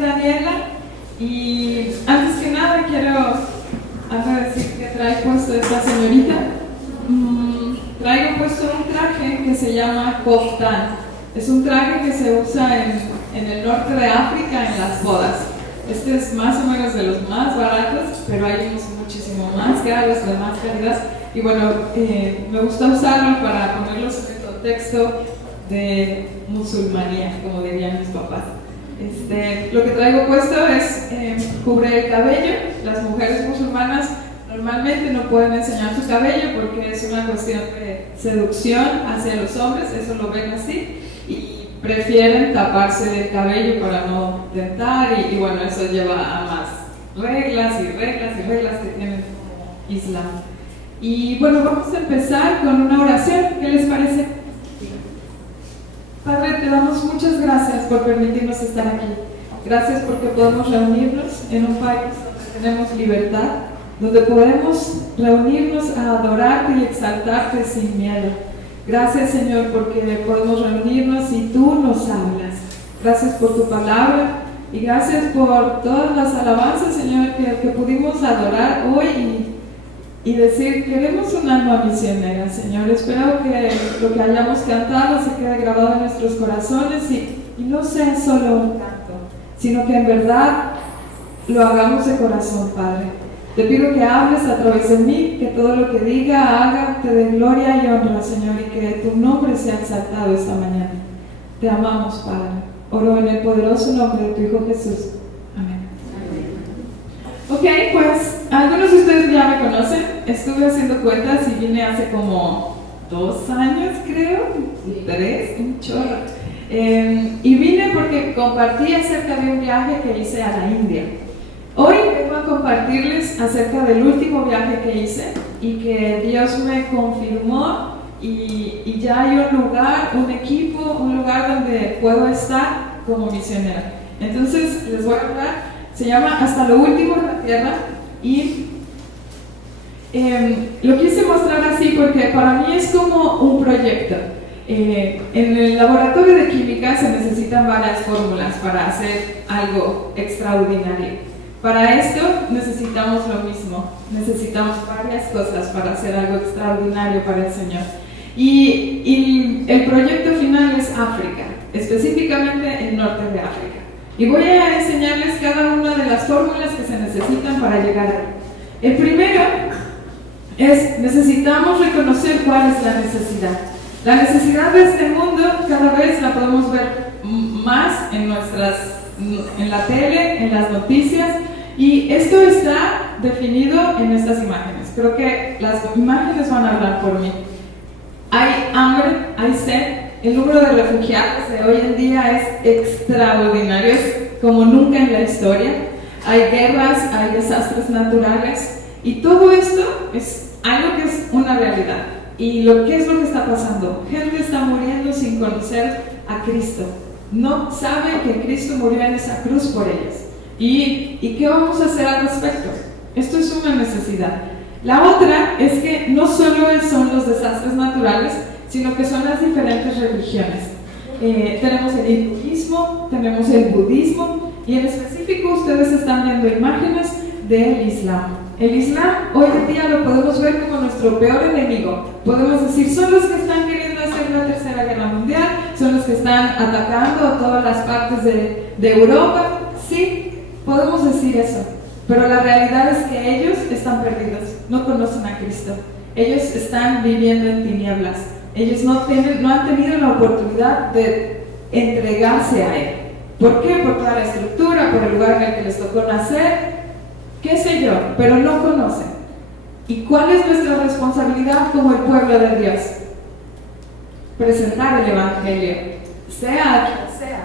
es Daniela y antes que nada quiero decir que trae puesto esta señorita. Traigo puesto un traje que se llama koftan. Es un traje que se usa en el norte de África en las bodas. Este es más o menos de los más baratos, pero hay unos muchísimo más caros, de más calidad. Y bueno, me gusta usarlo para ponerlos en el contexto de musulmanía, como dirían mis papás. Lo que traigo puesto es cubre el cabello. Las mujeres musulmanas normalmente no pueden enseñar su cabello porque es una cuestión de seducción hacia los hombres, eso lo ven así, y prefieren taparse el cabello para no tentar, y bueno, eso lleva a más reglas y reglas y reglas que tienen como Islam. Y bueno, vamos a empezar con una oración. ¿Qué les parece? Padre, te damos muchas gracias por permitirnos estar aquí. Gracias porque podemos reunirnos en un país donde tenemos libertad, donde podemos reunirnos a adorarte y exaltarte sin miedo. Gracias, Señor, porque podemos reunirnos y tú nos hablas. Gracias por tu palabra y gracias por todas las alabanzas, Señor, que pudimos adorar hoy y decir, queremos un alma misionera, Señor. Espero que lo que hayamos cantado se quede grabado en nuestros corazones y no sea solo un canto, sino que en verdad lo hagamos de corazón, Padre. Te pido que hables a través de mí, que todo lo que diga, haga, te dé gloria y honra, Señor, y que tu nombre sea exaltado esta mañana. Te amamos, Padre. Oro en el poderoso nombre de tu Hijo Jesús. Amén. Ok, pues algunos de ustedes ya me conocen. Estuve haciendo cuentas y vine hace como 2 años, creo, 3, un chorro. Y vine porque compartí acerca de un viaje que hice a la India. Hoy vengo a compartirles acerca del último viaje que hice y que Dios me confirmó y ya hay un lugar, un equipo, un lugar donde puedo estar como misionera. Entonces les voy a hablar, se llama Hasta lo último de la tierra y lo quise mostrar así porque para mí es como un proyecto. En el laboratorio de química se necesitan varias fórmulas para hacer algo extraordinario. Para esto necesitamos lo mismo, necesitamos varias cosas para hacer algo extraordinario para el Señor. Y el proyecto final es África, específicamente el norte de África. Y voy a enseñarles cada una de las fórmulas que se necesitan para llegar ahí. El primero es, necesitamos reconocer cuál es la necesidad. La necesidad de este mundo cada vez la podemos ver más en la tele, en las noticias, y esto está definido en estas imágenes. Creo que las imágenes van a hablar por mí. Hay hambre, hay sed, el número de refugiados de hoy en día es extraordinario, es como nunca en la historia. Hay guerras, hay desastres naturales, y todo esto es algo que es una realidad. ¿Y qué es lo que está pasando? Gente está muriendo sin conocer a Cristo. No saben que Cristo murió en esa cruz por ellos. ¿Y qué vamos a hacer al respecto? Esto es una necesidad. La otra es que no solo son los desastres naturales, sino que son las diferentes religiones. Tenemos el hinduismo, tenemos el budismo, y en específico ustedes están viendo imágenes del Islam. El Islam hoy en día lo podemos ver como nuestro peor enemigo. Podemos decir, son los que están queriendo hacer la tercera guerra mundial, son los que están atacando a todas las partes de Europa. Sí, podemos decir eso, pero la realidad es que ellos están perdidos, no conocen a Cristo. Ellos están viviendo en tinieblas. Ellos no han tenido la oportunidad de entregarse a Él. ¿Por qué? Por toda la estructura, por el lugar en el que les tocó nacer, qué sé yo, pero no conocen. ¿Y cuál es nuestra responsabilidad como el pueblo de Dios? Presentar el Evangelio, sea a quien sea.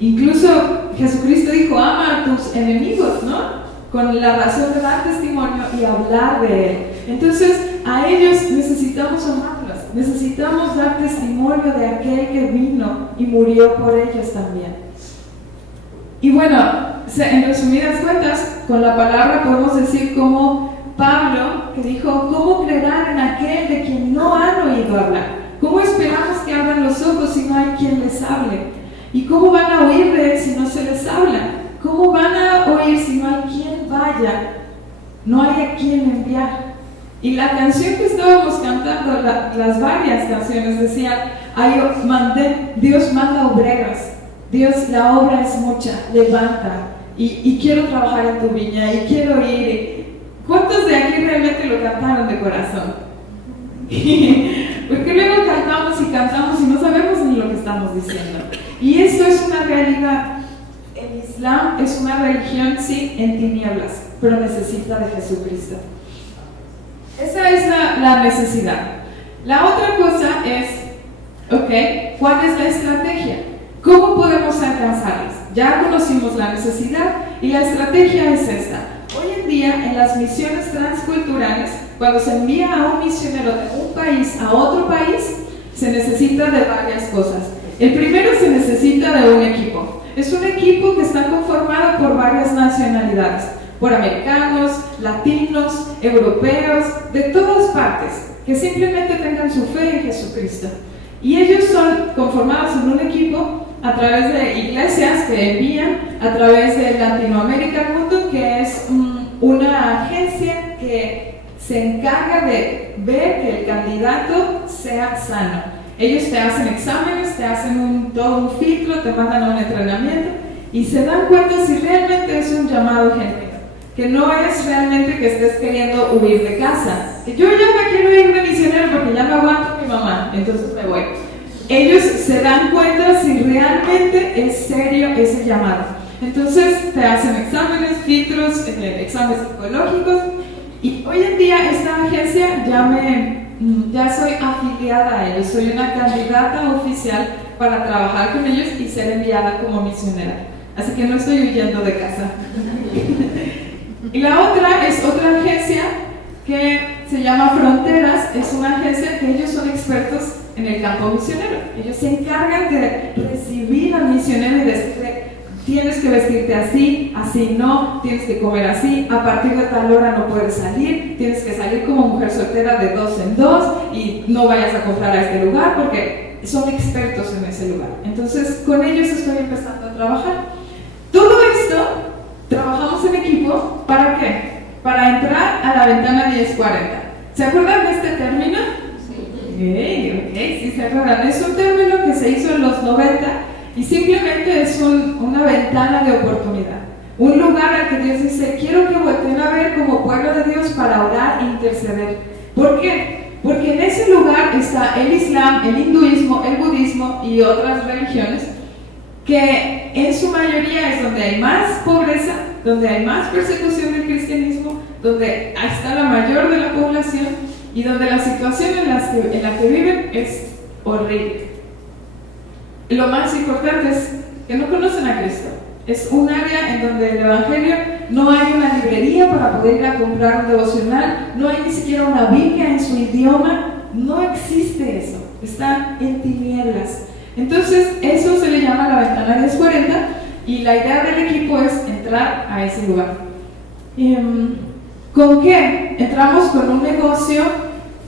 Incluso Jesucristo dijo, ama a tus enemigos, ¿no? Con la razón de dar testimonio y hablar de Él. Entonces, a ellos necesitamos amarlos, necesitamos dar testimonio de aquel que vino y murió por ellos también. Y bueno, en resumidas cuentas, con la palabra podemos decir como Pablo, que dijo, ¿cómo creerán en aquel de quien no han oído hablar? ¿Cómo esperamos que abran los ojos si no hay quien les hable? ¿Y cómo van a oír de Él si no se les habla? falla, no hay a quién enviar. Y la canción que estábamos cantando, las varias canciones decían, Dios manda obreras, Dios, la obra es mucha, levanta, y quiero trabajar en tu viña, y quiero ir. ¿Cuántos de aquí realmente lo cantaron de corazón? Porque luego cantamos y no sabemos ni lo que estamos diciendo. Y esto es una realidad. El Islam es una religión, sí, en tinieblas, pero necesita de Jesucristo. Esa es la necesidad. La otra cosa es, ¿cuál es la estrategia? ¿Cómo podemos alcanzarlas? Ya conocimos la necesidad y la estrategia es esta. Hoy en día, en las misiones transculturales, cuando se envía a un misionero de un país a otro país, se necesita de varias cosas. El primero, se necesita de un equipo. Es un equipo que está conformado por varias nacionalidades, por americanos, latinos, europeos, de todas partes, que simplemente tengan su fe en Jesucristo. Y ellos son conformados en un equipo a través de iglesias que envían, a través de Latinoamérica al mundo, que es una agencia que se encarga de ver que el candidato sea sano. Ellos te hacen exámenes, te hacen todo un filtro, te mandan a un entrenamiento y se dan cuenta si realmente es un llamado genuino, que no es realmente que estés queriendo huir de casa, que yo ya me quiero ir de misionero porque ya no aguanto a mi mamá, entonces me voy. Ellos se dan cuenta si realmente es serio ese llamado. Entonces te hacen exámenes, filtros, exámenes psicológicos, y hoy en día esta agencia ya soy afiliada a ellos, soy una candidata oficial para trabajar con ellos y ser enviada como misionera. Así que no estoy huyendo de casa. Y la otra es otra agencia que se llama Fronteras, es una agencia que ellos son expertos en el campo misionero. Ellos se encargan de recibir al misionero y decirle, tienes que vestirte así, así no, tienes que comer así, a partir de tal hora no puedes salir, tienes que salir como mujer soltera de 2 en 2 y no vayas a comprar a este lugar porque son expertos en ese lugar. Entonces con ellos estoy empezando a trabajar. Todo esto trabajamos en equipo, ¿para qué? Para entrar a la ventana 1040. ¿Se acuerdan de este término? Sí, se acuerdan. Es un término que se hizo en los 90 y simplemente es una ventana de oportunidad. Un lugar al que Dios dice, quiero que volteen a ver como pueblo de Dios para orar e interceder. ¿Por qué? Porque en ese lugar está el Islam, el hinduismo, el budismo y otras religiones que en su mayoría es donde hay más pobreza, donde hay más persecución del cristianismo, donde está la mayor de la población y donde la situación en la que viven es horrible. Lo más importante es que no conocen a Cristo. Es un área en donde el Evangelio no hay una librería para poder ir a comprar un devocional, no hay ni siquiera una Biblia en su idioma, no existe eso, está en tinieblas. Entonces, eso se le llama la ventana 1040 y la idea del equipo es entrar a ese lugar. ¿Con qué? Entramos con un negocio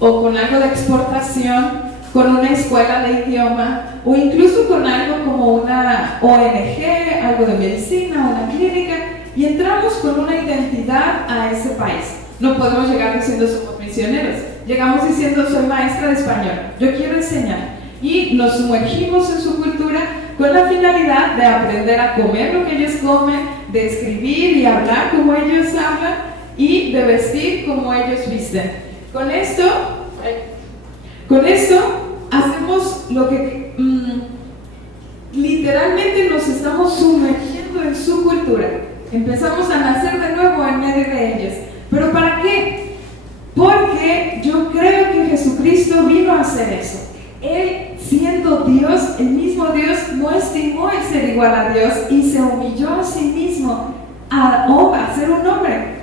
o con algo de exportación, con una escuela de idioma o incluso con algo como una ONG, algo de medicina, una clínica, y entramos con una identidad a ese país. No podemos llegar diciendo somos misioneros, llegamos diciendo soy maestra de español, yo quiero enseñar. Y nos sumergimos en su cultura con la finalidad de aprender a comer lo que ellos comen, de escribir y hablar como ellos hablan y de vestir como ellos visten. Con esto hacemos lo que literalmente nos estamos sumergiendo en su cultura. Empezamos a nacer de nuevo en medio de ellos. ¿Pero para qué? Porque yo creo que Jesucristo vino a hacer eso. Él, siendo Dios, el mismo Dios, no estimó el ser igual a Dios y se humilló a sí mismo a ser un hombre.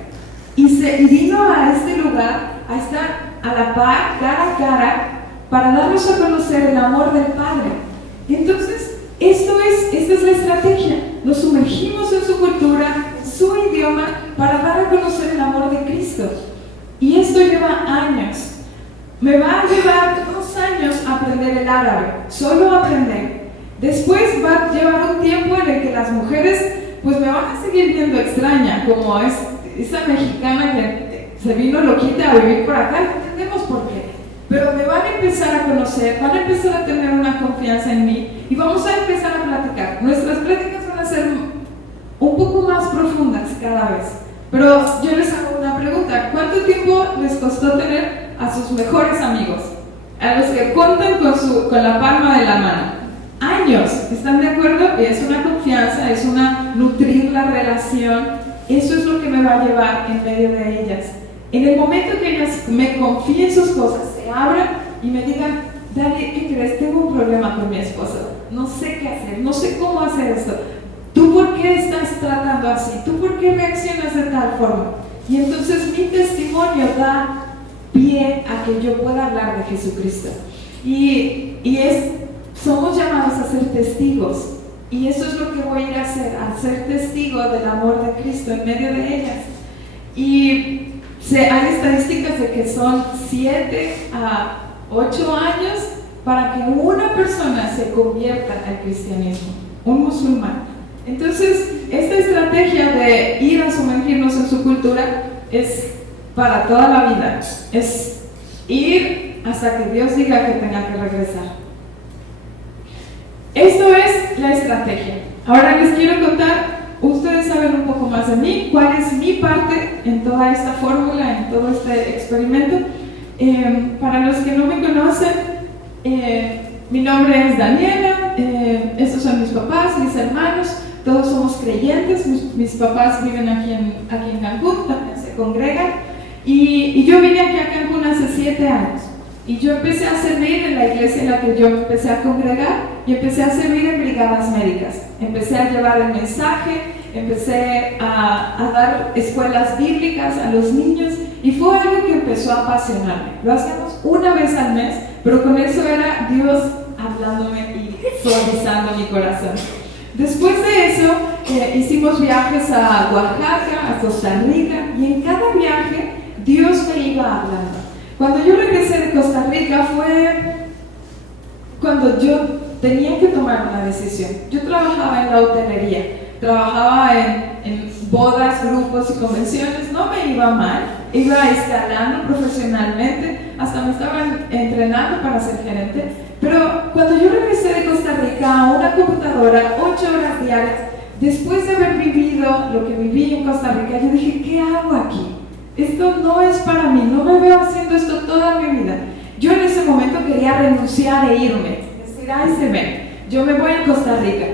Y vino a este lugar a estar a la par, cara a cara, para darnos a conocer el amor del Padre. Entonces, esta es la estrategia. Nos sumergimos en su cultura, su idioma, para dar a conocer el amor de Cristo. Y esto lleva años. Me va a llevar 2 años aprender el árabe, solo aprender. Después va a llevar un tiempo en el que las mujeres pues me van a seguir viendo extraña, como es esa mexicana que se vino loquita a vivir por acá, no entendemos por qué. Pero me van a empezar a conocer, van a empezar a tener una confianza en mí y vamos a empezar a platicar. Nuestras pláticas van a ser un poco más profundas cada vez. Pero yo les hago una pregunta: ¿cuánto tiempo les costó tener a sus mejores amigos? A los que cuentan con la palma de la mano. Años, ¿están de acuerdo? Es una confianza, es una nutrir la relación. Eso es lo que me va a llevar en medio de ellas. En el momento que ellas me confíen sus cosas, se abran y me digan: Dani, ¿qué crees? Tengo un problema con mi esposo. No sé qué hacer, no sé cómo hacer esto. ¿Tú por qué estás tratando así? ¿Tú por qué reaccionas de tal forma? Y entonces mi testimonio da pie a que yo pueda hablar de Jesucristo. Somos llamados a ser testigos. Y eso es lo que voy a ir a ser testigo del amor de Cristo en medio de ellas. Y hay estadísticas de que son 7 a 8 años para que una persona se convierta al cristianismo, un musulmán. Entonces, esta estrategia de ir a sumergirnos en su cultura es para toda la vida. Es ir hasta que Dios diga que tenga que regresar. Esto es la estrategia. Ahora les quiero contar, ustedes saben un poco más de mí, cuál es mi parte en toda esta fórmula, en todo este experimento. Para los que no me conocen, mi nombre es Daniela, estos son mis papás, mis hermanos, todos somos creyentes, mis papás viven aquí en Cancún, también se congregan, y yo vine aquí a Cancún hace 7 años. Y yo empecé a servir en la iglesia en la que yo empecé a congregar y empecé a servir en brigadas médicas. Empecé a llevar el mensaje, empecé a dar escuelas bíblicas a los niños y fue algo que empezó a apasionarme. Lo hacíamos una vez al mes, pero con eso era Dios hablándome y suavizando mi corazón. Después de eso hicimos viajes a Oaxaca, a Costa Rica, y en cada viaje Dios me iba hablando. Cuando yo regresé de Costa Rica fue cuando yo tenía que tomar una decisión. Yo trabajaba en la hotelería, trabajaba en bodas, grupos y convenciones, no me iba mal, iba escalando profesionalmente, hasta me estaban entrenando para ser gerente, pero cuando yo regresé de Costa Rica a una computadora, 8 horas diarias, después de haber vivido lo que viví en Costa Rica, yo dije: ¿qué hago aquí? Esto no es para mí, no me veo haciendo esto toda mi vida. Yo en ese momento quería renunciar e irme, decir: ay, se ven, yo me voy a Costa Rica.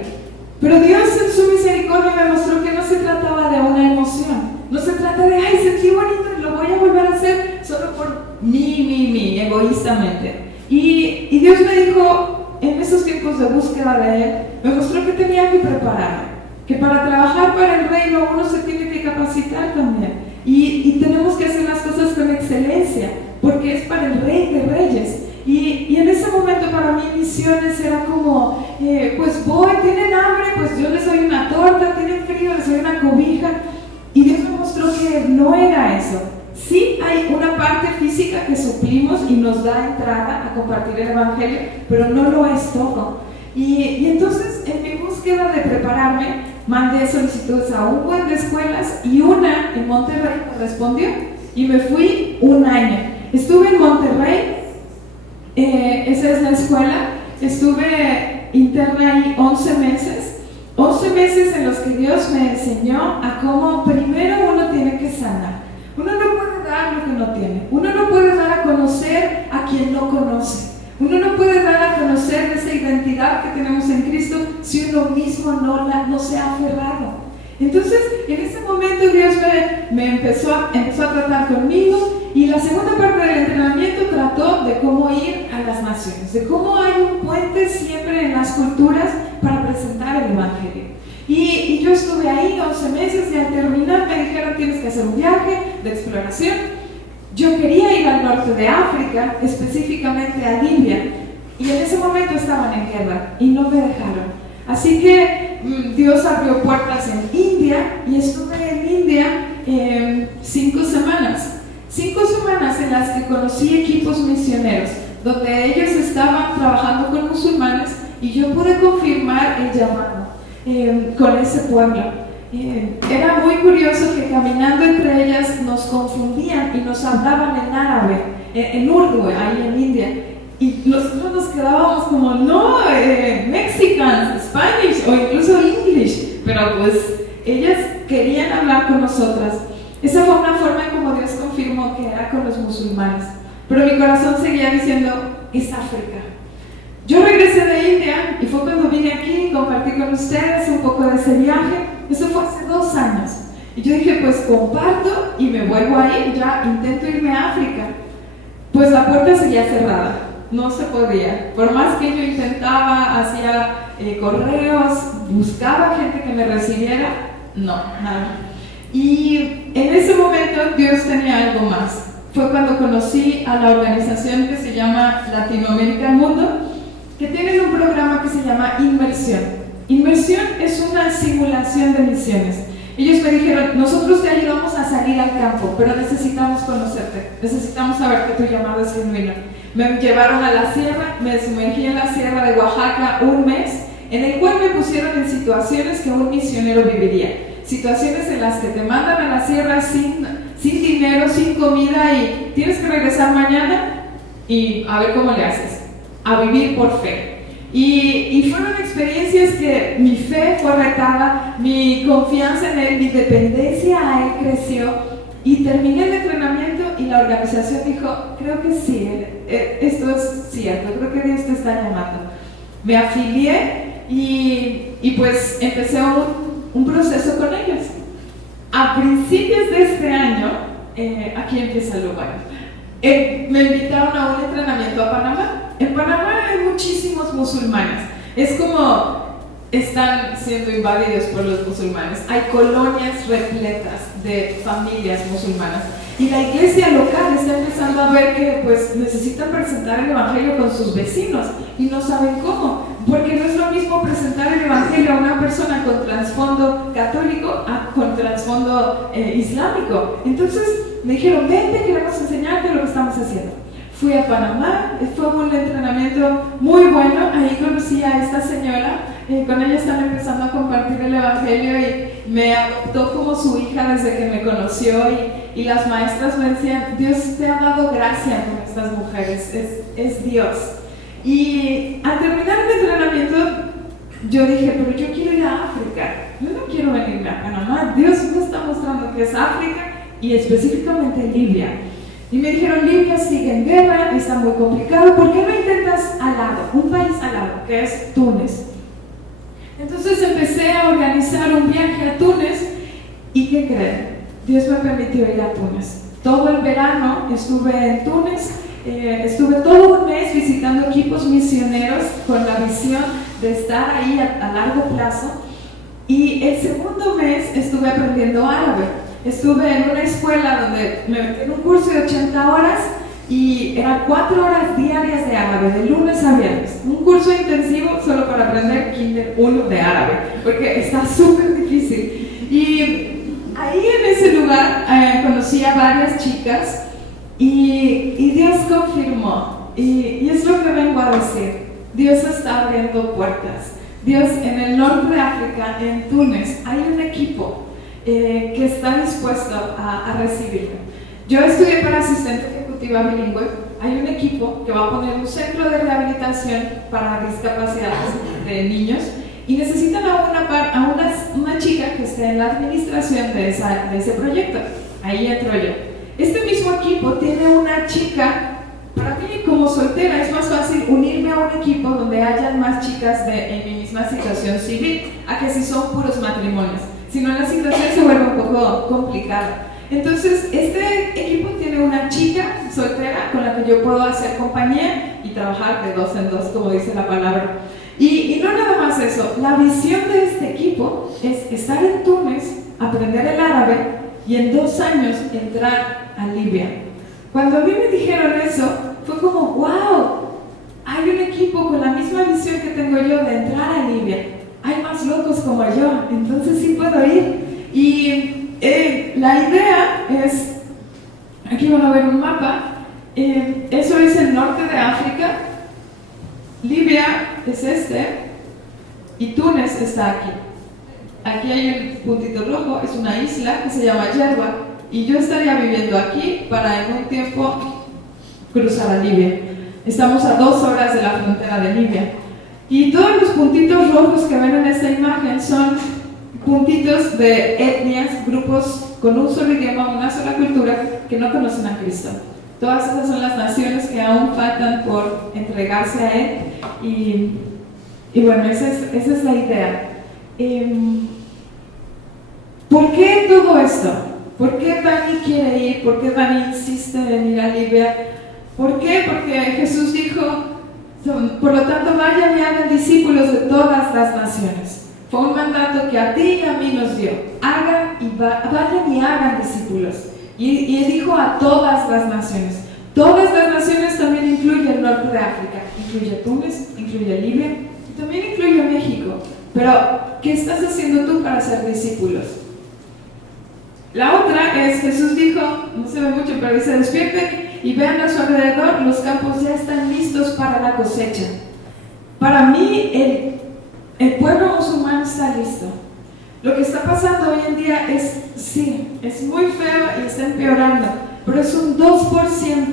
Pero Dios en su misericordia me mostró que no se trataba de una emoción, no se trata de: ay, sentí bonito y lo voy a volver a hacer solo por mí, egoístamente. Y Dios me dijo, en esos tiempos de búsqueda de Él, me mostró que tenía que prepararme, que para trabajar para el reino uno se tiene que capacitar también. Y tenemos que hacer las cosas con excelencia, porque es para el Rey de Reyes. Y en ese momento para mí misiones era como, pues voy, tienen hambre, pues yo les doy una torta, tienen frío, les doy una cobija. Y Dios me mostró que no era eso. Sí hay una parte física que suplimos y nos da entrada a compartir el Evangelio, pero no lo es todo. Y entonces en mi búsqueda de prepararme, mandé solicitudes a un buen de escuelas y una en Monterrey me respondió y me fui 1 año. Estuve en Monterrey, esa es la escuela, estuve interna ahí 11 meses. 11 meses en los que Dios me enseñó a cómo primero uno tiene que sanar. Uno no puede dar lo que no tiene, uno no puede dar a conocer a quien no conoce. Uno no puede dar a conocer esa identidad que tenemos en Cristo si uno mismo no se ha aferrado. Entonces, en ese momento Dios me empezó a tratar conmigo, y la segunda parte del entrenamiento trató de cómo ir a las naciones, de cómo hay un puente siempre en las culturas para presentar el Evangelio. Y yo estuve ahí 11 meses y al terminar me dijeron: tienes que hacer un viaje de exploración. Yo quería ir al norte de África, específicamente a Libia, y en ese momento estaban en guerra y no me dejaron. Así que Dios abrió puertas en India y estuve en India 5 semanas. 5 semanas en las que conocí equipos misioneros, donde ellos estaban trabajando con musulmanes y yo pude confirmar el llamado con ese pueblo. era muy curioso que caminando entre ellas nos confundían y nos hablaban en árabe, en urdu, ahí en India. Y nosotros nos quedábamos como, no, Mexican, Spanish o incluso English, pero pues ellas querían hablar con nosotras. Esa fue una forma en como Dios confirmó que era con los musulmanes. Pero mi corazón seguía diciendo, es África. Yo regresé de India y fue cuando vine aquí y compartí con ustedes un poco de ese viaje. Eso fue hace 2 años. Y yo dije, pues comparto y me vuelvo a ir, ya intento irme a África. Pues la puerta seguía cerrada, no se podía. Por más que yo intentaba, hacía correos, buscaba gente que me recibiera, no, nada. Y en ese momento Dios tenía algo más. Fue cuando conocí a la organización que se llama Latinoamérica al Mundo, que tienen un programa que se llama Inmersión. Inmersión es una simulación de misiones. Ellos me dijeron, nosotros te ayudamos a salir al campo, pero necesitamos conocerte, necesitamos saber que tu llamado es genuino. Me llevaron a la sierra, me sumergí en la sierra de Oaxaca 1 mes, en el cual me pusieron en situaciones que un misionero viviría. Situaciones en las que te mandan a la sierra sin dinero, sin comida y tienes que regresar mañana y a ver cómo le haces, a vivir por fe. Y fueron experiencias que mi fe fue retada, mi confianza en Él, mi dependencia a Él creció y terminé el entrenamiento y la organización dijo, creo que sí, esto es cierto, creo que Dios te está llamando. Me afilié y pues empecé un proceso con ellos. A principios de este año, aquí empieza lo bueno, me invitaron a un entrenamiento a Panamá. En Panamá hay muchísimos musulmanes, es como están siendo invadidos por los musulmanes. Hay colonias repletas de familias musulmanas y la iglesia local está empezando a ver que pues necesitan presentar el evangelio con sus vecinos y no saben cómo, porque no es lo mismo presentar el evangelio a una persona con trasfondo católico a con trasfondo islámico. Entonces me dijeron, vente, queremos enseñarte lo que estamos haciendo. Fui a Panamá, fue un entrenamiento muy bueno, ahí conocí a esta señora, con ella están empezando a compartir el evangelio y me adoptó como su hija desde que me conoció y las maestras me decían, Dios te ha dado gracia con estas mujeres, es Dios. Y al terminar el entrenamiento yo dije, pero yo quiero ir a África, yo no quiero venirme a Panamá, Dios me está mostrando que es África y específicamente Libia. Y me dijeron, Libia sigue en guerra, está muy complicado, ¿por qué no intentas al lado, un país al lado, que es Túnez? Entonces empecé a organizar un viaje a Túnez y ¿qué creen? Dios me permitió ir a Túnez. Todo el verano estuve en Túnez, estuve todo 1 mes visitando equipos misioneros con la visión de estar ahí a largo plazo y el segundo mes estuve aprendiendo árabe. Estuve en una escuela donde me metí en un curso de 80 horas y eran 4 horas diarias de árabe, de lunes a viernes. Un curso intensivo solo para aprender Kinder 1 de árabe, porque está súper difícil. Y ahí en ese lugar conocí a varias chicas y Dios confirmó. Y es lo que vengo a decir. Dios está abriendo puertas. Dios en el norte de África, en Túnez, hay un equipo que está dispuesto a recibirme. Yo estudié para asistente ejecutiva bilingüe. Hay un equipo que va a poner un centro de rehabilitación para discapacidades de niños y necesitan a una chica que esté en la administración de ese proyecto. Ahí entro yo. Este mismo equipo tiene una chica. Para mí, como soltera, es más fácil unirme a un equipo donde hayan más chicas en mi misma situación civil, a que si son puros matrimonios. Si no, la situación se vuelve un poco complicada. Entonces, este equipo tiene una chica soltera con la que yo puedo hacer compañía y trabajar de 2 en 2, como dice la palabra. Y no nada más eso, la visión de este equipo es estar en Túnez, aprender el árabe y en 2 años entrar a Libia. Cuando a mí me dijeron eso, fue como, wow, hay un equipo con la misma visión que tengo yo de entrar a Libia. Hay más locos como yo, entonces sí puedo ir. Y la idea es, aquí van a ver un mapa, eso es el norte de África, Libia es este, y Túnez está aquí. aquí hay un puntito rojo, es una isla que se llama Yerba, y yo estaría viviendo aquí para en un tiempo cruzar a Libia. Estamos a 2 horas de la frontera de Libia. Y todos los puntitos rojos que ven en esta imagen son puntitos de etnias, grupos con un solo idioma, una sola cultura, que no conocen a Cristo. Todas esas son las naciones que aún faltan por entregarse a Él. Y bueno, esa es la idea. ¿Por qué todo esto? ¿Por qué Dani quiere ir? ¿Por qué Dani insiste en ir a Libia? ¿Por qué? Porque Jesús dijo, por lo tanto, vayan y hagan discípulos de todas las naciones. Fue un mandato que a ti y a mí nos dio. Vayan y hagan discípulos. Y Él dijo a todas las naciones. Todas las naciones también incluye el norte de África. Incluye Túnez, incluye Libia y también incluye México. Pero, ¿qué estás haciendo tú para ser discípulos? La otra es, Jesús dijo, no se ve mucho, pero dice, despierten y vean a su alrededor, los campos ya están listos para la cosecha. Para mí, el pueblo musulmán está listo. Lo que está pasando hoy en día es muy feo y está empeorando, pero es un 2%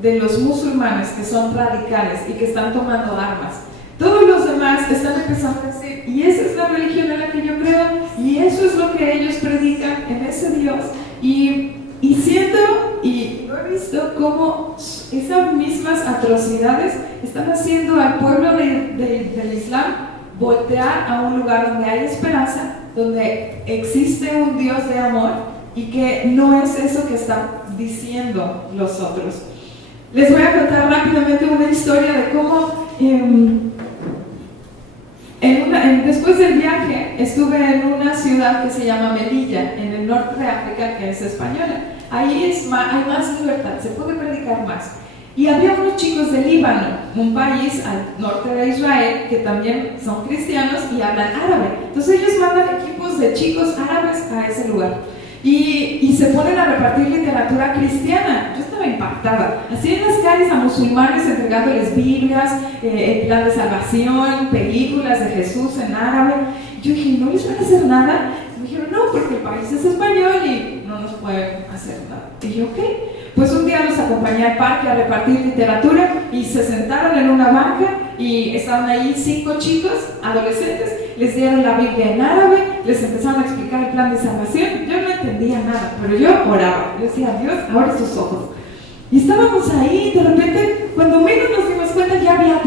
de los musulmanes que son radicales y que están tomando armas. Todos los demás están empezando a decir, y esa es la religión en la que yo creo, y eso es lo que ellos predican en ese Dios. Y siento, y lo he visto, cómo esas mismas atrocidades están haciendo al pueblo del Islam voltear a un lugar donde hay esperanza, donde existe un Dios de amor, y que no es eso que están diciendo los otros. Les voy a contar rápidamente una historia de cómo después del viaje estuve en una ciudad que se llama Melilla, en el norte de África, que es española. Ahí hay más libertad, se puede predicar más. Y había unos chicos de Líbano, un país al norte de Israel, que también son cristianos y hablan árabe. Entonces ellos mandan equipos de chicos árabes a ese lugar. Y se ponen a repartir literatura cristiana. Yo estaba impactada. Así en las calles a musulmanes entregándoles Biblias, el plan de salvación, películas de Jesús en árabe. Yo dije, ¿no les van a hacer nada? Y me dijeron, no, porque el país es español y no nos pueden hacer nada. Y yo, ok. Pues un día los acompañé al parque a repartir literatura y se sentaron en una banca y estaban ahí 5 chicos, adolescentes, les dieron la Biblia en árabe, les empezaron a explicar el plan de salvación. Yo no entendía nada, pero yo oraba. Yo decía, Dios, abre sus ojos. Y estábamos ahí, de repente, cuando menos nos dimos cuenta, ya había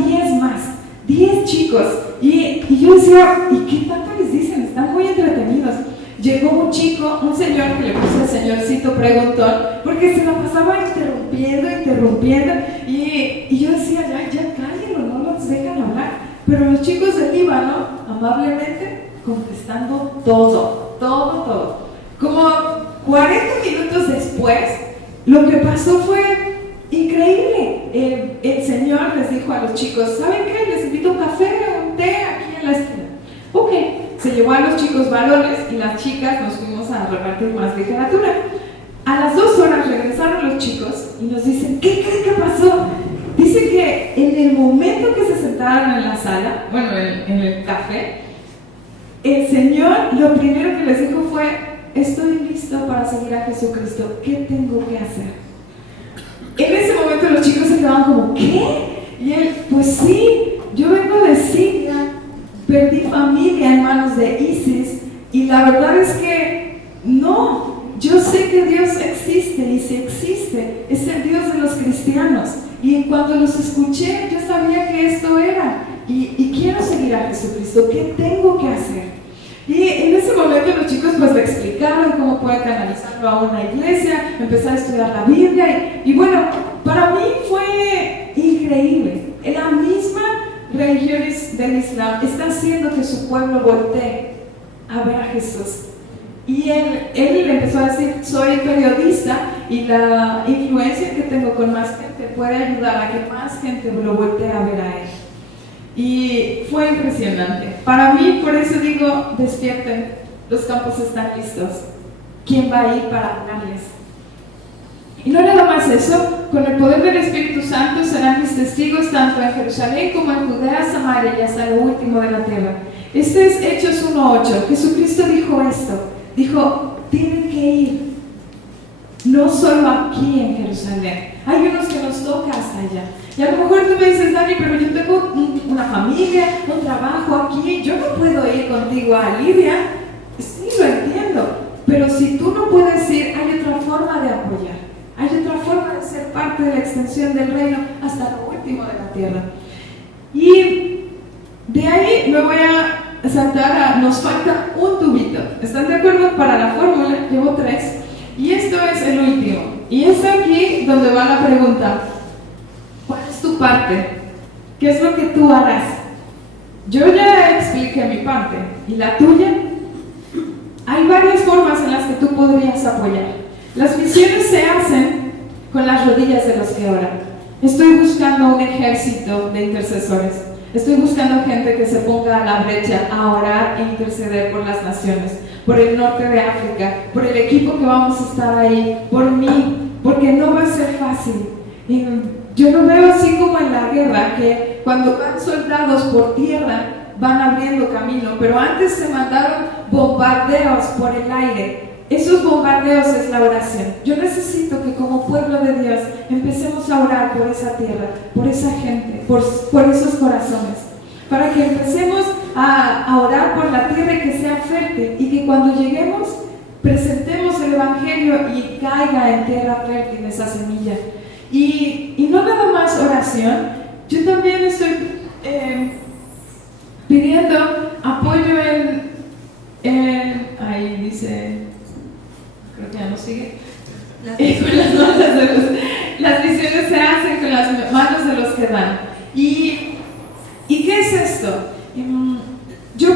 10 chicos. Y yo decía, ¿y qué tanto les dicen? Están muy entretenidos. Llegó un chico, un señor que le puso el señorcito preguntón, porque se lo pasaba interrumpiendo, y yo decía, ya cállenlo, no los dejan hablar. Pero los chicos de Líbano, amablemente, contestando todo. Como 40 minutos después, lo que pasó fue increíble. El señor les dijo a los chicos, ¿saben qué? Les invito a un café o un té aquí en la esquina. Ok. Se llevó a los chicos varones y las chicas nos fuimos a repartir más literatura. A las 2 horas regresaron los chicos y nos dicen, ¿qué creen que pasó? Dice que en el momento que se sentaron en la sala, bueno, en el café, el Señor lo primero que les dijo fue, estoy listo para seguir a Jesucristo, ¿qué tengo que hacer? En ese momento los chicos se quedaban como, ¿qué? Y él, pues sí, yo vengo de Siria, perdí familia en manos de ISIS y la verdad es que no, yo sé que Dios existe y si existe es el Dios de los cristianos y en cuanto los escuché yo sabía que esto era y quiero seguir a Jesucristo, ¿qué tengo que hacer? Y en ese momento los chicos pues le explicaron cómo puede canalizarlo a una iglesia, empezar a estudiar la Biblia y bueno, para mí fue increíble, la misma religiones del Islam está haciendo que su pueblo voltee a ver a Jesús. Y él empezó a decir, soy periodista y la influencia que tengo con más gente puede ayudar a que más gente lo voltee a ver a él. Y fue impresionante. Para mí, por eso digo, despierten, los campos están listos. ¿Quién va a ir para hablarles? Y no nada más eso, con el poder del Espíritu Santo serán mis testigos tanto en Jerusalén como en Judea, Samaria y hasta lo último de la tierra. Este es Hechos 1:8. Jesucristo dijo esto. Dijo, tienen que ir. No solo aquí en Jerusalén. Hay unos que nos toca hasta allá. Y a lo mejor tú me dices, Dani, pero yo tengo una familia, un trabajo aquí. Yo no puedo ir contigo a Libia. Sí, lo entiendo. Pero si tú no puedes ir, hay otra forma de apoyar. Hay otra forma de ser parte de la extensión del reino hasta lo último de la tierra. Y de ahí me voy a saltar a, nos falta un tubito. ¿Están de acuerdo? Para la fórmula, llevo 3. Y esto es el último. Y es aquí donde va la pregunta. ¿Cuál es tu parte? ¿Qué es lo que tú harás? Yo ya expliqué mi parte. ¿Y la tuya? Hay varias formas en las que tú podrías apoyar. Las misiones se hacen con las rodillas de los que oran. Estoy buscando un ejército de intercesores. Estoy buscando gente que se ponga a la brecha a orar e interceder por las naciones, por el norte de África, por el equipo que vamos a estar ahí, por mí, porque no va a ser fácil. Yo lo veo así como en la guerra, que cuando van soldados por tierra van abriendo camino, pero antes se mandaron bombardeos por el aire. Esos bombardeos es la oración. Yo necesito que como pueblo de Dios empecemos a orar por esa tierra, por esa gente, por esos corazones, para que empecemos a orar por la tierra y que sea fértil, y que cuando lleguemos presentemos el Evangelio y caiga en tierra fértil esa semilla. Y no nada más oración, yo también estoy pidiendo apoyo ahí dice, creo que ya no sigue, con las manos de las misiones se hacen con las manos de los que dan. ¿Y qué es esto? Yo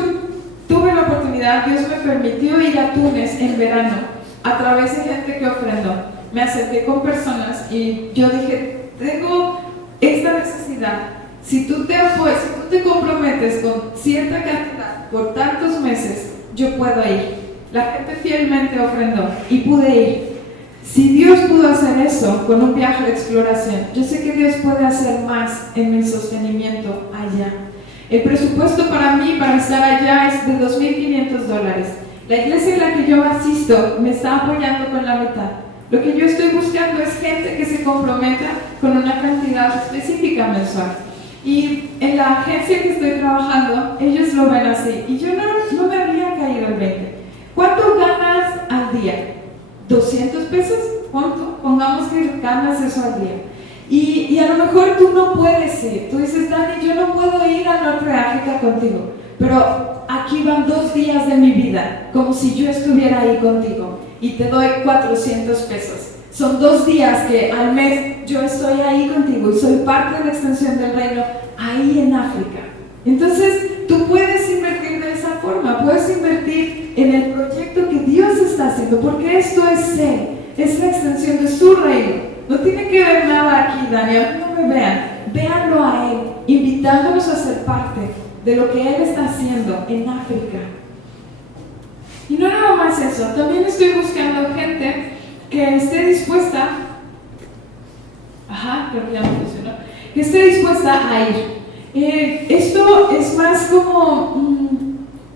tuve la oportunidad, Dios me permitió ir a Túnez en verano a través de gente que ofrendó. Me acerqué con personas y yo dije, tengo esta necesidad. Si tú te comprometes con cierta cantidad por tantos meses, yo puedo ir. La gente fielmente ofrendó y pude ir. Si Dios pudo hacer eso con un viaje de exploración, yo sé que Dios puede hacer más en mi sostenimiento allá. El presupuesto para mí, para estar allá, es de $2,500. La iglesia en la que yo asisto me está apoyando con la mitad. Lo que yo estoy buscando es gente que se comprometa con una cantidad específica mensual. Y en la agencia que estoy trabajando, ellos lo ven así. Y yo no me había caído el 20. ¿Cuánto ganas al día? ¿200 pesos? ¿Cuánto? Pongamos que ganas eso al día. Y a lo mejor tú no puedes ir. Tú dices, Dani, yo no puedo ir al norte de África contigo. Pero aquí van 2 días de mi vida, como si yo estuviera ahí contigo. Y te doy 400 pesos. Son 2 días que al mes yo estoy ahí contigo y soy parte de la extensión del reino ahí en África. Entonces, tú puedes invertir de esa forma, puedes invertir en el proyecto que Dios está haciendo, porque esto es Él, es la extensión de su reino. No tiene que ver nada aquí, Daniel, no me vean, véanlo a Él, invitándonos a ser parte de lo que Él está haciendo en África. Y no nada más eso, también estoy buscando gente que esté dispuesta, creo que ya no funcionó, que esté dispuesta a ir. Esto es más como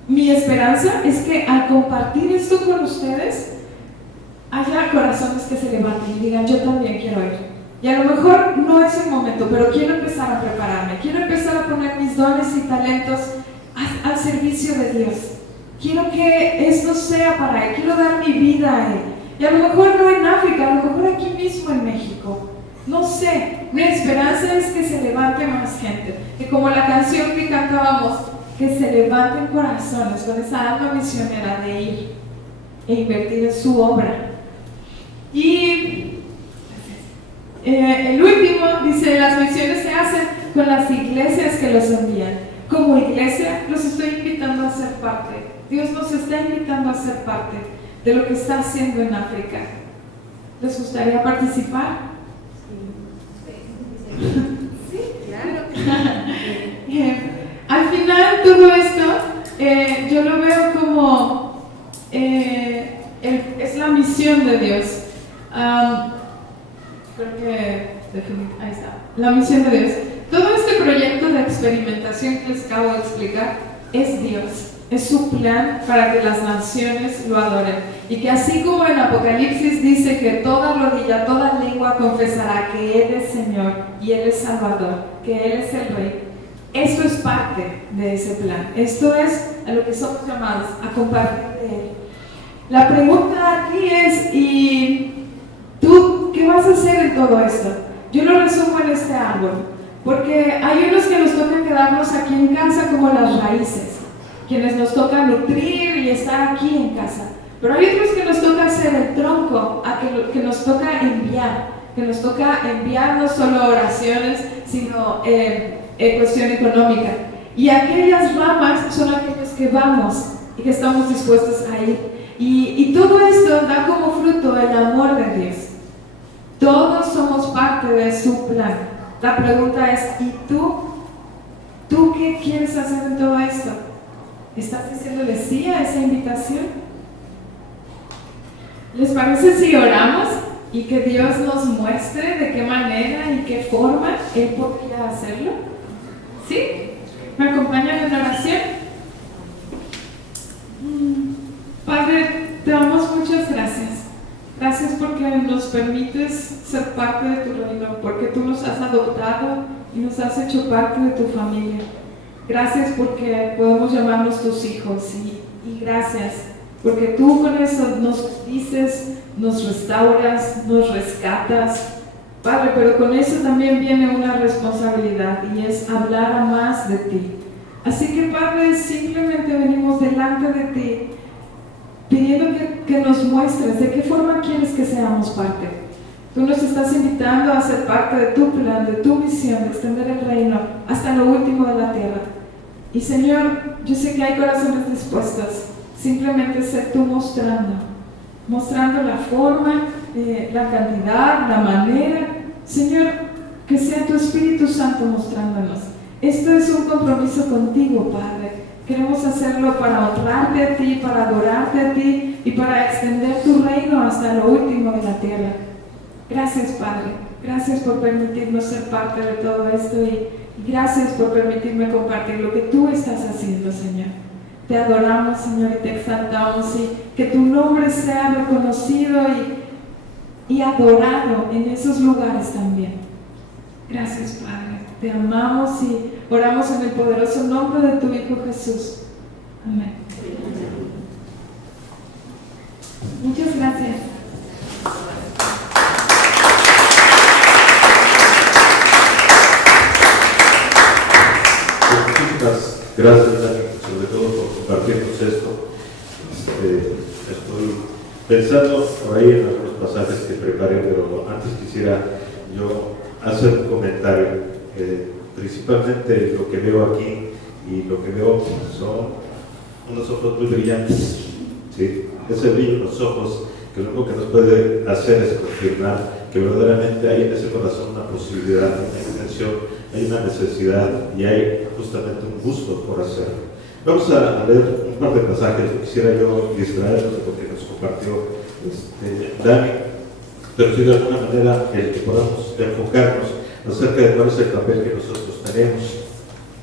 mi esperanza, es que al compartir esto con ustedes, haya corazones que se levanten y digan, yo también quiero ir. Y a lo mejor no es el momento, pero quiero empezar a prepararme, quiero empezar a poner mis dones y talentos al servicio de Dios. Quiero que esto sea para Él, quiero dar mi vida a Él. Y a lo mejor no en África, a lo mejor aquí mismo en México. No sé, mi esperanza es que se levante más gente, que como la canción que cantábamos, que se levanten corazones con esa alma misionera de ir e invertir en su obra. Y el último dice, las misiones se hacen con las iglesias que los envían. Como iglesia los estoy invitando a ser parte. Dios nos está invitando a ser parte de lo que está haciendo en África. ¿Les gustaría participar? Sí, claro. Al final todo esto yo lo veo como es la misión de Dios. Creo que ahí está, la misión de Dios. Todo este proyecto de experimentación que les acabo de explicar es Dios, es su plan para que las naciones lo adoren. Y que así como en Apocalipsis dice que toda rodilla, toda lengua confesará que Él es Señor y Él es Salvador, que Él es el Rey. Esto es parte de ese plan. Esto es a lo que somos llamados, a compartir de Él. La pregunta aquí es, ¿y tú qué vas a hacer en todo esto? Yo lo resumo en este árbol, porque hay unos que nos toca quedarnos aquí en casa como las raíces, quienes nos toca nutrir y estar aquí en casa. Pero hay otros que nos toca hacer el tronco, que nos toca enviar, no solo oraciones, sino cuestión económica. Y aquellas ramas son aquellos que vamos y que estamos dispuestos a ir. Y todo esto da como fruto el amor de Dios. Todos somos parte de su plan. La pregunta es, ¿y tú? ¿Tú qué quieres hacer en todo esto? ¿Estás diciéndole sí a esa invitación? ¿Les parece si oramos y que Dios nos muestre de qué manera y qué forma Él podría hacerlo? ¿Sí? ¿Me acompañan en oración? Padre, te damos muchas gracias. Gracias porque nos permites ser parte de tu reino, porque tú nos has adoptado y nos has hecho parte de tu familia. Gracias porque podemos llamarnos tus hijos y gracias porque tú con eso nos dices, nos restauras, nos rescatas. Padre, pero con eso también viene una responsabilidad y es hablar a más de ti. Así que Padre, simplemente venimos delante de ti pidiendo que nos muestres de qué forma quieres que seamos parte. Tú nos estás invitando a ser parte de tu plan, de tu misión, de extender el reino hasta lo último de la tierra. Y Señor, yo sé que hay corazones dispuestos. Simplemente sé tú mostrando la forma, la cantidad, la manera. Señor, que sea tu Espíritu Santo mostrándonos. Esto es un compromiso contigo, Padre. Queremos hacerlo para honrarte a ti, para adorarte a ti y para extender tu reino hasta lo último de la tierra. Gracias, Padre. Gracias por permitirnos ser parte de todo esto y gracias por permitirme compartir lo que tú estás haciendo, Señor. Te adoramos, Señor, y te exaltamos y que tu nombre sea reconocido y adorado en esos lugares también. Gracias, Padre. Te amamos y oramos en el poderoso nombre de tu Hijo Jesús. Amén. Muchas gracias. Muchas gracias, Dani, sobre todo por compartirnos esto. Estoy pensando por ahí en algunos pasajes que preparé, pero antes quisiera yo hacer un comentario. Principalmente lo que veo aquí y lo que veo son unos ojos muy brillantes, ¿sí? Ese brillo en los ojos que lo único que nos puede hacer es confirmar que verdaderamente hay en ese corazón una posibilidad, una intención, hay una necesidad y hay justamente un gusto por hacerlo. Vamos a leer un par de pasajes. Quisiera yo distraernos de lo que nos compartió Dani, pero sí de alguna manera que podamos enfocarnos acerca de cuál es el papel que nosotros tenemos.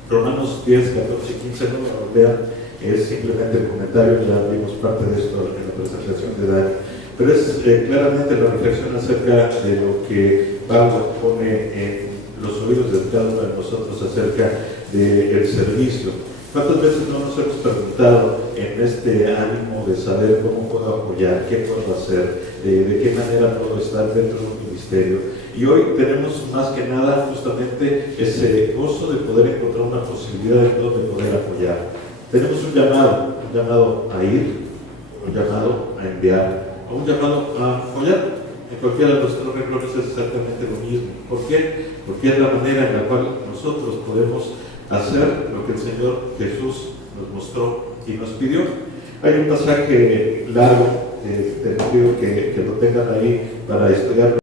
Romanos 10, 14 y 15, no lo vean, es simplemente el comentario, ya vimos parte de esto en la presentación de Dani, pero es claramente la reflexión acerca de lo que Pablo pone en los oídos de cada uno de nosotros acerca del servicio. ¿Cuántas veces no nos hemos preguntado en este ánimo de saber cómo puedo apoyar, qué puedo hacer, de qué manera puedo estar dentro de un ministerio? Y hoy tenemos más que nada justamente ese gozo de poder encontrar una posibilidad de donde poder apoyar. Tenemos un llamado a ir, un llamado a enviar, o un llamado a apoyar. En cualquiera de nuestros renglones es exactamente lo mismo. ¿Por qué? Porque es la manera en la cual nosotros podemos hacer lo que el Señor Jesús nos mostró y nos pidió. Hay un pasaje largo, te pido que lo tengan ahí para estudiar.